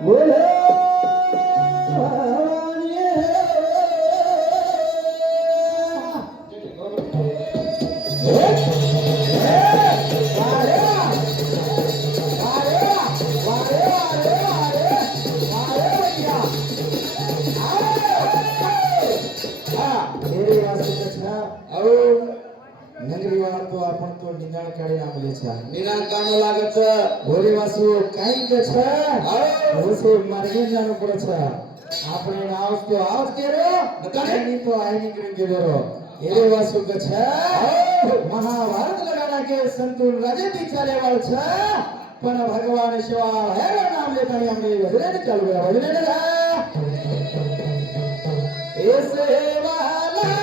बोले तो आपण तो निनाळ काढे नामले छा निनाद गाणं लागत होरे वासु काई के छा होसे मार्गे जानो पड़े छा આપણે આવ તો આવ કેરો કાઈ તો આઈ નીકળી ગયો એરે વાસુ કે છે મહાભારત લગાડા કે સંતુલ રાजे થી ચાલે વાળ છે પણ ભગવાન શિવા હે નામ લેતા આપણે વજરે ચાલુ ગયા વજરે એસે વાલા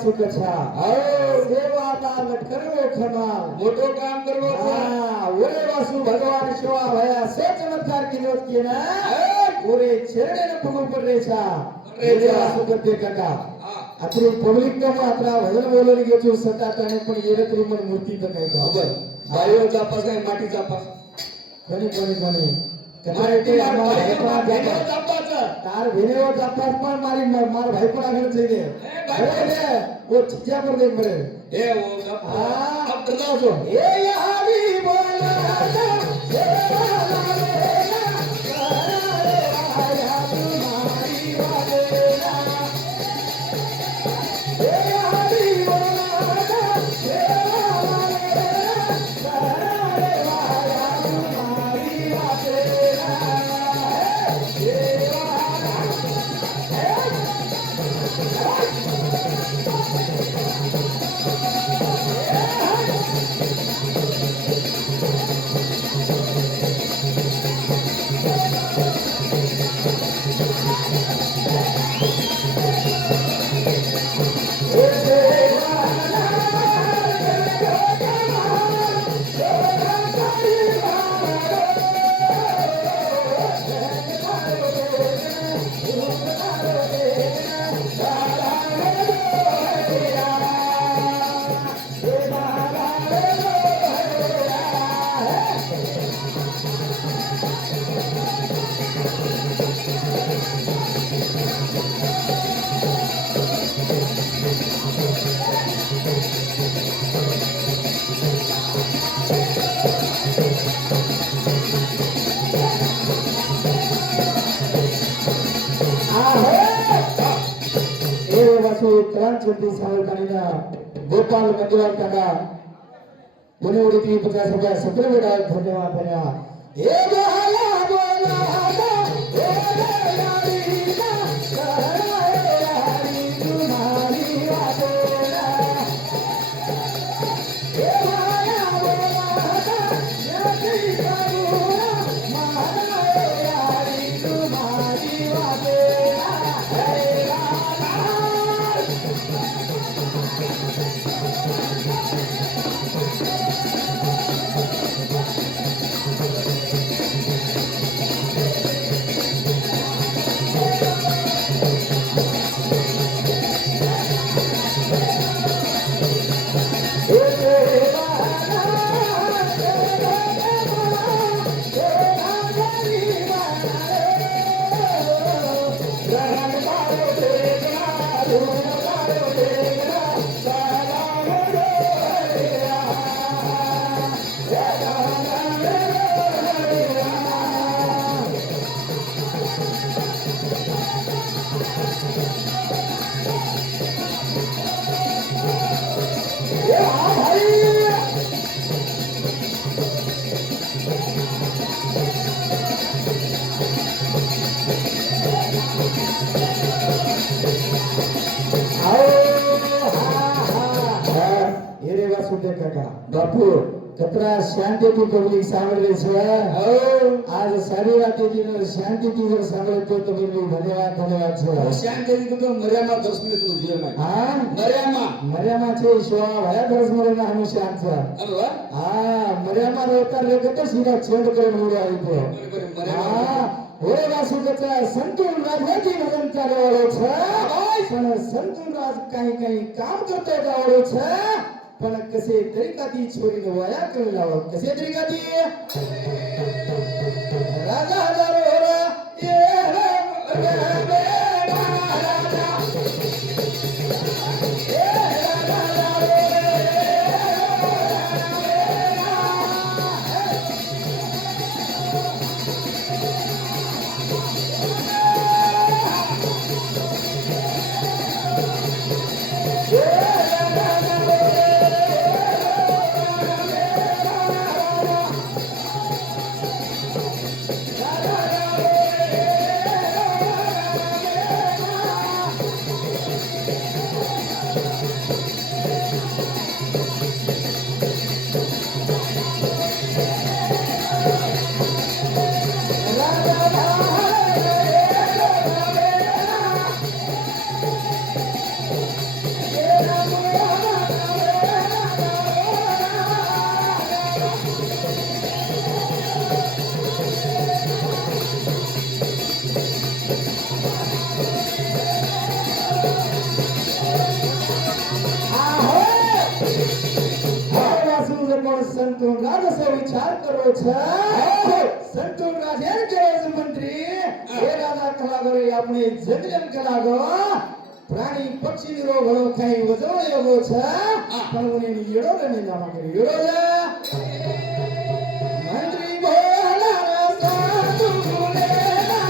सुकछा सेवाला करवो खमा मोठो काम करवो ओरे वासु भगवान शिवा भया से चमत्कार केलो की ना ओरे छेडे न पगो पडले छा ओरे वासु करते काका आपली पब्लिक तो मात्र भजन बोलून घेतो सताटाने पण येरे तरी मन मूर्ती तर नाही खबर बायो चापास आहे माटी चापास कोणी कनाटे आम्हाला चापास तार भेनेवर चापास पण मारी मार भाई पण આગળ જઈ દે અરે ઓ ચિયા પર દેખ મરે એ ઓ अब करता हो ए यारी बोला क्रांति सावकारीना गोपाल मंजुळा काका पुणे उडती 50 रुपये 17 वेळा धन्यवाद धन्या हे बोला बोला कतरा शांतीથી પબ્લિક સાંભળે છે હો આજ સારી વાત હતી ને શાંતિથી જો સાંભળે તો તમને ધન્યવાદ છે શાંતિ તો મર્યામાં 10 મિનિટ નું જીવન હા મર્યામાં છે શોવા ભયા દરસમરના હનુશાન છે અરે વાહ હા મર્યામાં રહેતા લોકો તો સીધા છેડ કરીને ઉડી આવી ગયો મર્યામાં હા ઓરે વાસુ કચા સંતુલ રાજાજી ભજન ચાલવાળો છે પણ સંતુલ રાજ કઈ કામ કરતો જાવડો છે પણ કસે તરીકાથી છોરીને વાયા કરી લાવો કસે તરીકાથી રાજા હજારો રા એ સંતોન રાજ સે વિચાર કરો છે સંતોન રાજ એમ કહેવાય છે મંત્રી એ રાજા કલાગરે આપણે જંગલમ કલાગો પ્રાણી પક્ષી નો ઘણો ખાઈ વજવો એવો છે પણ ઉની યડો ને નામ કરી યડો મંત્રી બોલા સાધુ બોલેલા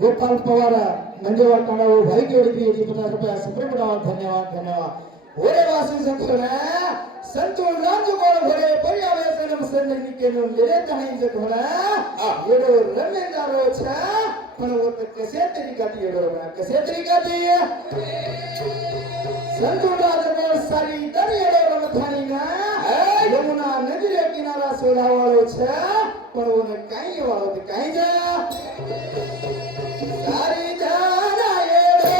गोपाल पवार मंडेवाड काढावो भाई जोड़ी की 50 रुपया सुप्रीम धन्यवाद ओरे वासी संतोना संतोल राज को घरे परियावे सनम संजनी के नो लेरे तणी जे घोड़ा येडो रमेदारो छा पण वो कसे तरीकाती येडो रमे कसे तरीकाती संतोल राज को सारी तरी येडो रमथानी ना यमुना नदी रे किनारा सोधावाळो छा पण वो काई वाळो ते काई जा सारी जाना येडो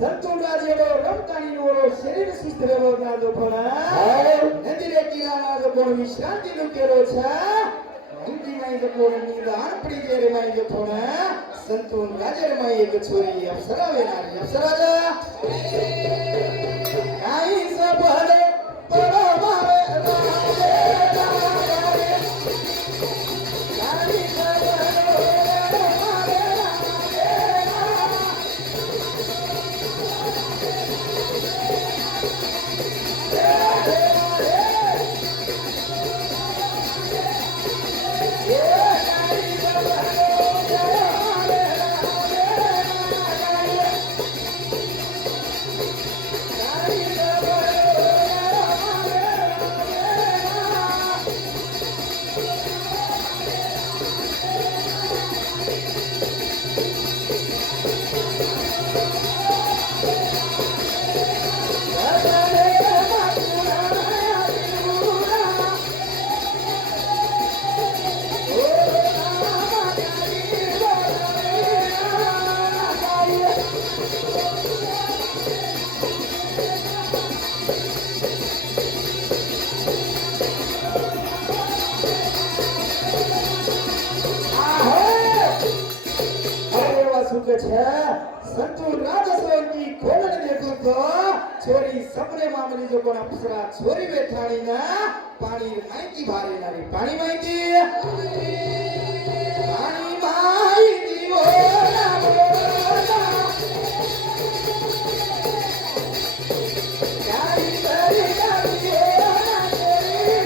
संतोन राजेडो रमतानी नो शरीर सुस्त रेलो नाजो कोना नदीरे किनारा जो कोण विश्रांती नो केलो छा अंती माई जो कोण नींद आणपडी जेरे माई जो कोना संतोन राजेर माई एक छोरी अप्सरा वेनारी अप्सरा काई सबले पडो मारे राजे काई सबले છે સંતુ રાજસોની ખોલને દેખો તો છોરી સપને મામલી જો કોણ અપ્સરા છોરી બેઠાણી ના પાણી માઈકી ભારે નારી પાણી માઈકી ઓ ના બોલા ગાડી કરી ગાડી ઓ ના છોરી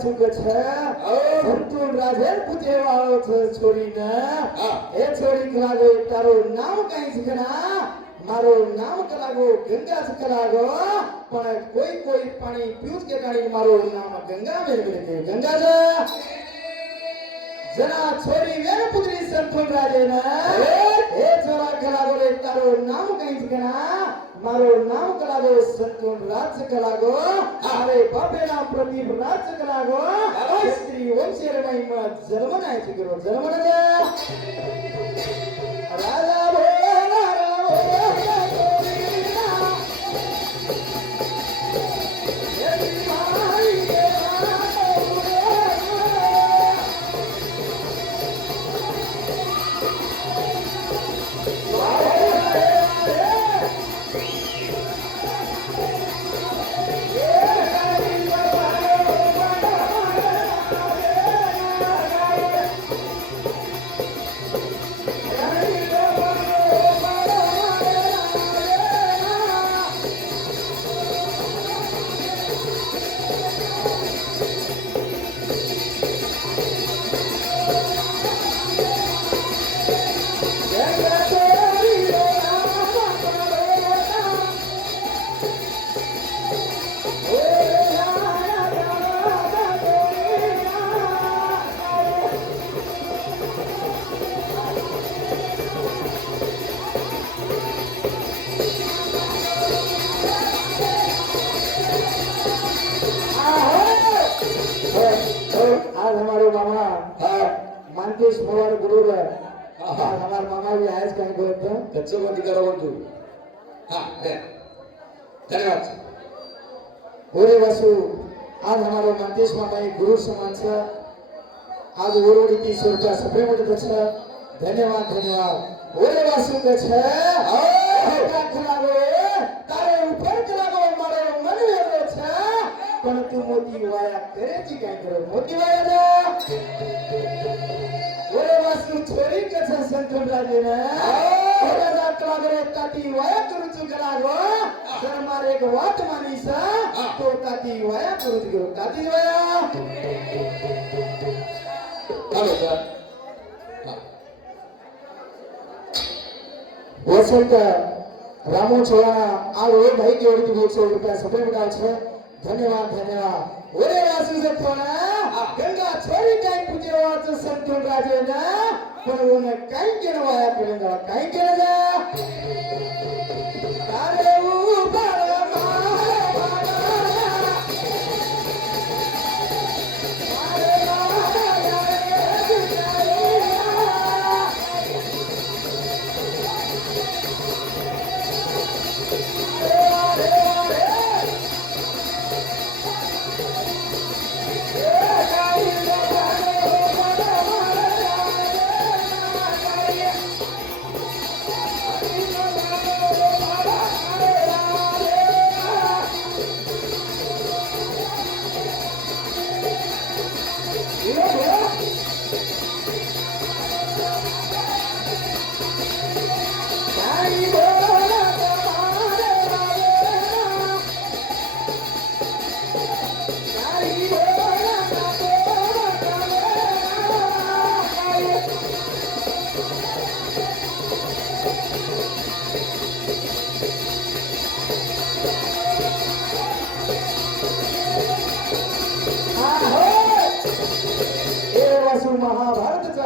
સુખ છે સંતુલ રાજે પૂછે વાળો છે છોરીને એ છોરી કલાગો તારું નામ કઈ શીખના મારું નામ કલાગો ગંગા શીખલાગો પણ કોઈ પાણી પીવું કે કાઢી મારું નામ ગંગા મેળવી કે ગંગા છે જના છોરી વેર પુત્રી સંતુલ રાજે ને એ છોરા કલાગો રે તારું નામ કઈ શીખના મારું નામ કલાગો સંતુલ રાજ કલાગો અરે બાપેના પ્રદીપ રાજ કલાગો સ્ત્રી વંશીર મહિમા જન્મનાય છે કરો જન્મને રાજા ભોલા मानकेश पवार गुरु है आज हमारे मामा भी आए कहीं बोलते हैं कच्चे को दिखा रहा हूँ हाँ धन्यवाद ओरे वसु आज हमारे मानकेश मामा एक गुरु समान से आज ओरोड़ी की सुरक्षा सप्रेम है धन्यवाद धन्यवाद ओरे वसु के छे का खलागो तारे ऊपर खलागो मारे मन वेरो छे पण तू मोती वाया करे जी काय करो मोती वाया जा ओरे वासु छोरी के छे संतन राजे ने ओरे जा कलागो ताती वाया करू छु कलागो जर मारे एक वात मानी सा तो ताती वाया करू छु ताती वाया हेलो सर वसंत रामो छोड़ा आज वो भाई की ओर 100 रुपया सफल बटाल छे धन्यवाद धन्यवाद ओरे वासु से थोड़ा गंगा छोरी काई पूजे वाच संतोल राजे ना पण ओने काई केनवाया करेगा काई करेगा तारे ऊपर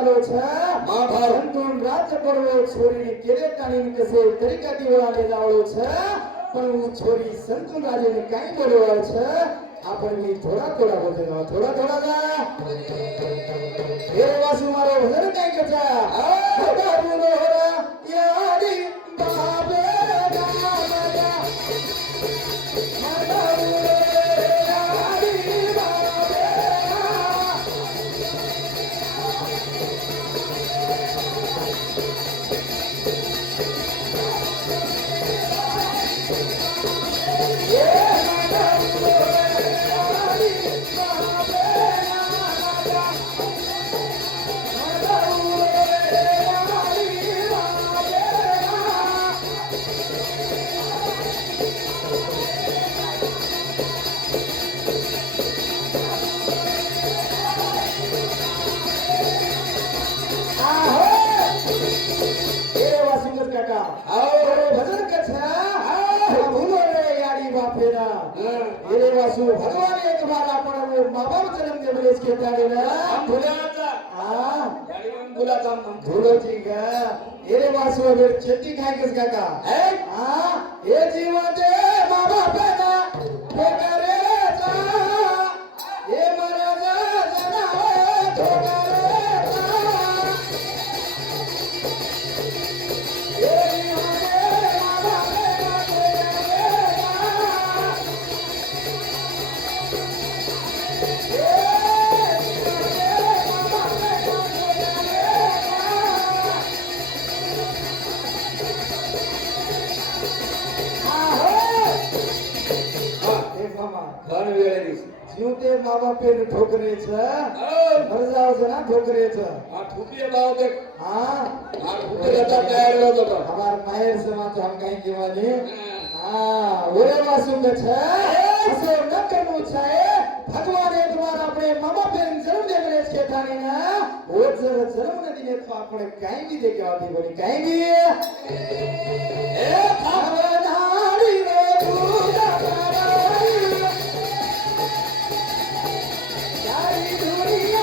चालू छ महाभारत. संतून राज्य पडवो छोरीने केले काणी कसे तरीका दिवळाने जावळो छ पण હું છોરી સંતૂન રાજેને કાઈ બોલવા છે આપણે બી થોડા થોડા બોલते जावा थोड़ा थोड़ा जा हे वासु मारो भजन काई कचा आ बोलो रा यारी बाबे गामजा माता बोलो यारी बाबे भगवान एक बार आपण माँ बाप जन्म देवलेस के ताडीला धुल्याचा आ गाडीवरून धुल्याचा धुलोची गा एरे वासु वेर चेती खाय कस काका आ हे जीवाचे माँ बाप ना ठोकरेचा हे मराजा जनावे ठोकरेचा हे जीवाचे माँ बाप ना ठोकरेचा ઘણ વેળે દિવસ જીવતે મા બાપે ઠોકરે છે મરજાવ છે ના ઠોકરે છે આ ઠુકીએ બાવ દે હા આ ઠુકે જતા તૈયાર લો તો हमार माहेर से मात्र हम कहीं जीवानी हाँ ओरे वासुंग છે असो न करनो છે भगवान एक बार આપણે મા બાપે જન્મ દેવલે છે ઠાણીના ઓ જન્મ નથી ને તો આપણે કાઈ બી દે કે આધી બની કાઈ બી એ ભાવનારી રે પૂજા કરાઈ सारी दुनिया